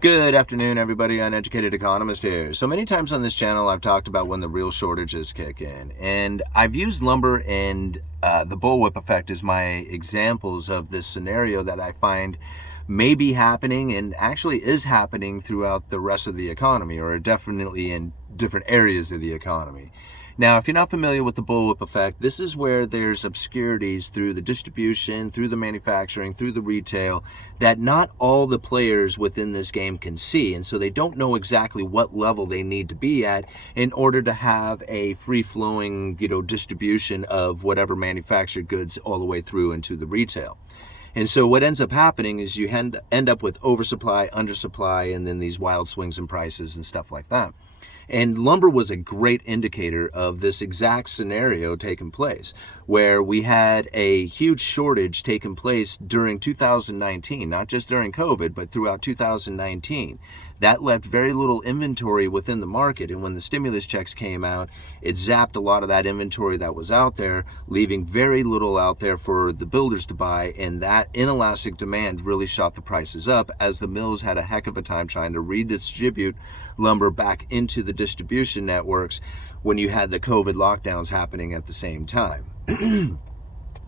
Good afternoon, everybody. Uneducated Economist here. So many times on this channel, I've talked about when the real shortages kick in. And I've used lumber and the bullwhip effect as my examples of this scenario that I find may be happening and actually is happening throughout the rest of the economy, or definitely in different areas of the economy. Now, if you're not familiar with the bullwhip effect, this is where there's obscurities through the distribution, through the manufacturing, through the retail, that not all the players within this game can see. And so they don't know exactly what level they need to be at in order to have a free-flowing, distribution of whatever manufactured goods all the way through into the retail. And so what ends up happening is you end up with oversupply, undersupply, and then these wild swings in prices and stuff like that. And lumber was a great indicator of this exact scenario taking place, where we had a huge shortage taking place during 2019, not just during COVID, but throughout 2019. That left very little inventory within the market, and when the stimulus checks came out, it zapped a lot of that inventory that was out there, leaving very little out there for the builders to buy, and that inelastic demand really shot the prices up as the mills had a heck of a time trying to redistribute lumber back into the distribution networks when you had the COVID lockdowns happening at the same time.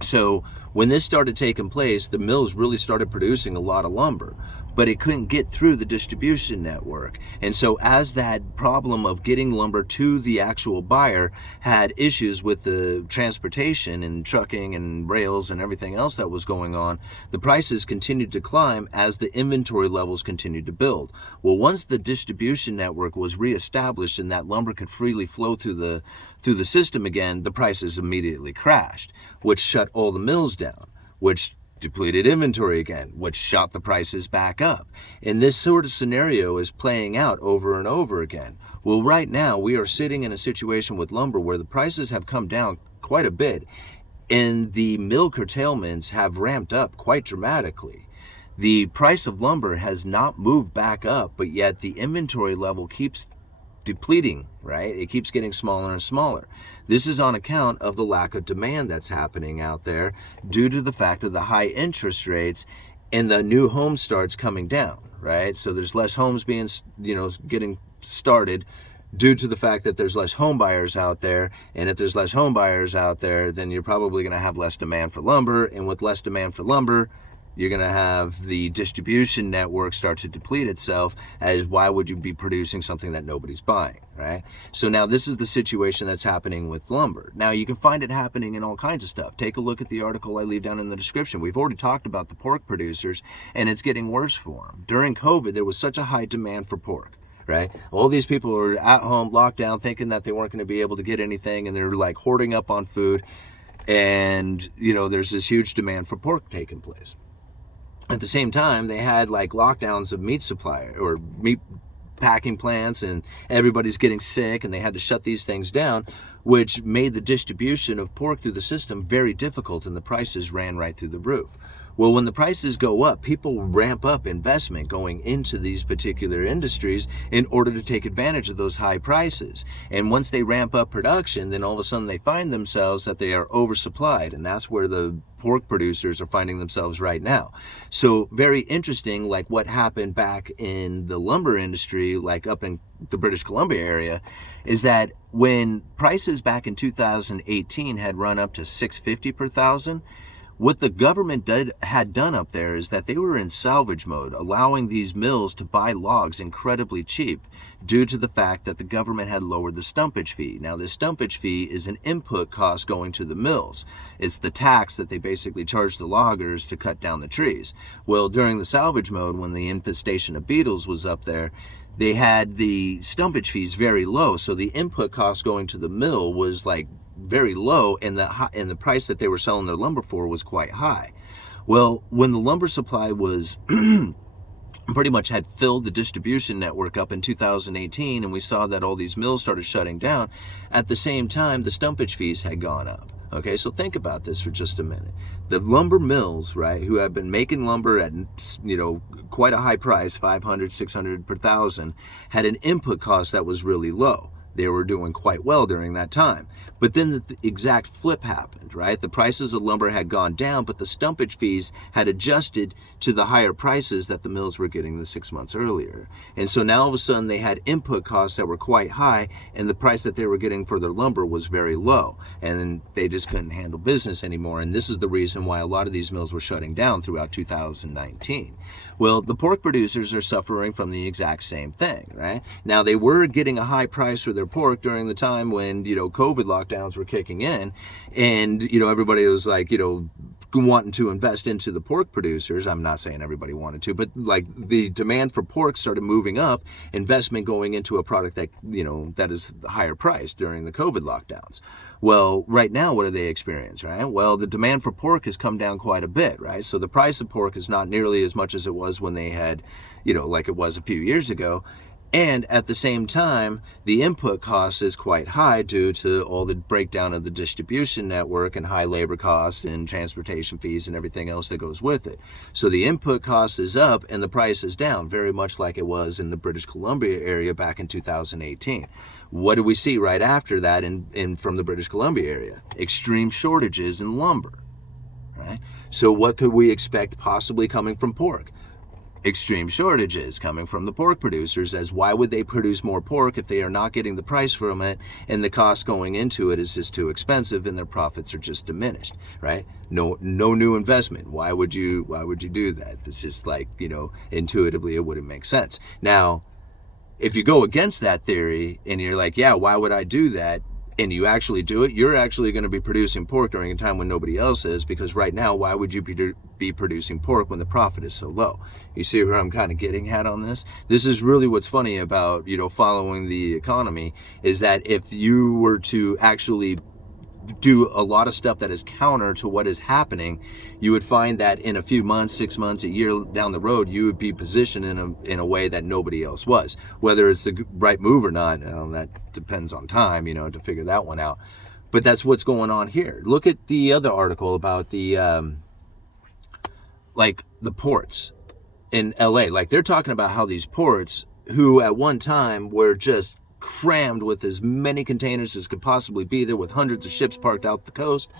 So when this started taking place, the mills really started producing a lot of lumber, but it couldn't get through the distribution network. And so as that problem of getting lumber to the actual buyer had issues with the transportation and trucking and rails and everything else that was going on, the prices continued to climb as the inventory levels continued to build. Well, once the distribution network was reestablished and that lumber could freely flow through the system again, the prices immediately crashed, which shut all the mills down, which depleted inventory again, which shot the prices back up. And this sort of scenario is playing out over and over again. Well, right now we are sitting in a situation with lumber where the prices have come down quite a bit and the mill curtailments have ramped up quite dramatically. The price of lumber has not moved back up, but yet the inventory level keeps depleting, right? It keeps getting smaller and smaller. This is on account of the lack of demand that's happening out there due to the fact of the high interest rates and the new home starts coming down, right? So there's less homes being, getting started due to the fact that there's less home buyers out there. And if there's less home buyers out there, then you're probably going to have less demand for lumber. And with less demand for lumber, you're going to have the distribution network start to deplete itself, as why would you be producing something that nobody's buying, right? So now this is the situation that's happening with lumber. Now you can find it happening in all kinds of stuff. Take a look at the article I leave down in the description. We've already talked about the pork producers, and it's getting worse for them. During COVID, there was such a high demand for pork, right? All these people were at home, locked down, thinking that they weren't going to be able to get anything, and they're like hoarding up on food. And, there's this huge demand for pork taking place. At the same time, they had like lockdowns of meat supplier or meat packing plants, and everybody's getting sick, and they had to shut these things down, which made the distribution of pork through the system very difficult, and the prices ran right through the roof. Well, when the prices go up, people ramp up investment going into these particular industries in order to take advantage of those high prices. And once they ramp up production, then all of a sudden they find themselves that they are oversupplied. And that's where the pork producers are finding themselves right now. So very interesting, like what happened back in the lumber industry, like up in the British Columbia area, is that when prices back in 2018 had run up to $650 per thousand, what the government had done up there is that they were in salvage mode, allowing these mills to buy logs incredibly cheap due to the fact that the government had lowered the stumpage fee. Now, the stumpage fee is an input cost going to the mills. It's the tax that they basically charge the loggers to cut down the trees. Well, during the salvage mode, when the infestation of beetles was up there, they had the stumpage fees very low, so the input cost going to the mill was like very low, and the price that they were selling their lumber for was quite high. Well, when the lumber supply was pretty much had filled the distribution network up in 2018, and we saw that all these mills started shutting down, at the same time the stumpage fees had gone up. Okay, so think about this for just a minute. The lumber mills, right, who have been making lumber at, quite a high price, 500, 600 per thousand, had an input cost that was really low. They were doing quite well during that time. But then the exact flip happened, right? The prices of lumber had gone down, but the stumpage fees had adjusted to the higher prices that the mills were getting the 6 months earlier. And so now all of a sudden they had input costs that were quite high, and the price that they were getting for their lumber was very low. And they just couldn't handle business anymore. And this is the reason why a lot of these mills were shutting down throughout 2019. Well, the pork producers are suffering from the exact same thing, right? Now, they were getting a high price for their pork during the time when, COVID lockdowns were kicking in, and, everybody was like, wanting to invest into the pork producers. I'm not saying everybody wanted to, but like the demand for pork started moving up, investment going into a product that, that is higher priced during the COVID lockdowns. Well, right now, what do they experience, right? Well, the demand for pork has come down quite a bit, right? So the price of pork is not nearly as much as it was when they had, like it was a few years ago. And at the same time, the input cost is quite high due to all the breakdown of the distribution network and high labor costs and transportation fees and everything else that goes with it. So the input cost is up and the price is down, very much like it was in the British Columbia area back in 2018. What do we see right after that from the British Columbia area? Extreme shortages in lumber, right? So what could we expect possibly coming from pork? Extreme shortages coming from the pork producers, as why would they produce more pork if they are not getting the price from it and the cost going into it is just too expensive and their profits are just diminished, right? No new investment. Why would you do that? It's just like, intuitively it wouldn't make sense. Now, if you go against that theory and you're like, yeah, why would I do that? And you actually do it, you're actually going to be producing pork during a time when nobody else is, because right now, why would you be producing pork when the profit is so low? You see where I'm kind of getting at on this? This is really what's funny about, following the economy, is that if you were to actually do a lot of stuff that is counter to what is happening, you would find that in a few months, 6 months, a year down the road, you would be positioned in a way that nobody else was. Whether it's the right move or not, that depends on time, to figure that one out. But that's what's going on here. Look at the other article about the ports in LA. Like, they're talking about how these ports, who at one time were just crammed with as many containers as could possibly be there, with hundreds of ships parked out the coast,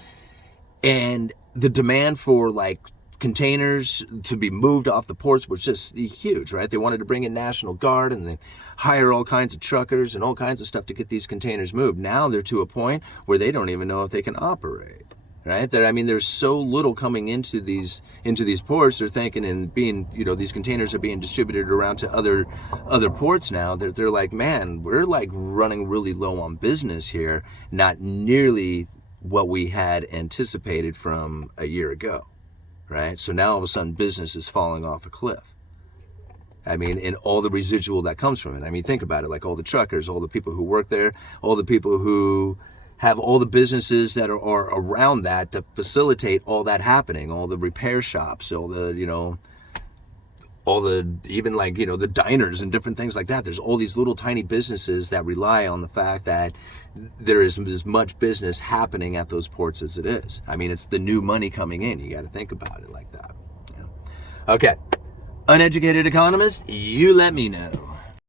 and the demand for containers to be moved off the ports was just huge, right? They wanted to bring in National Guard and then hire all kinds of truckers and all kinds of stuff to get these containers moved. Now they're to a point where they don't even know if they can operate, right? There's so little coming into these ports. They're thinking and being, these containers are being distributed around to other ports now. They're like, man, we're running really low on business here. Not nearly what we had anticipated from a year ago, right? So now all of a sudden business is falling off a cliff. And all the residual that comes from it. Think about it, like all the truckers, all the people who work there, all the people who have all the businesses that are around that to facilitate all that happening, all the repair shops, all the, even the diners and different things like that. There's all these little tiny businesses that rely on the fact that there is as much business happening at those ports as it is. It's the new money coming in. You got to think about it like that. Yeah. Okay. Uneducated economist, you let me know.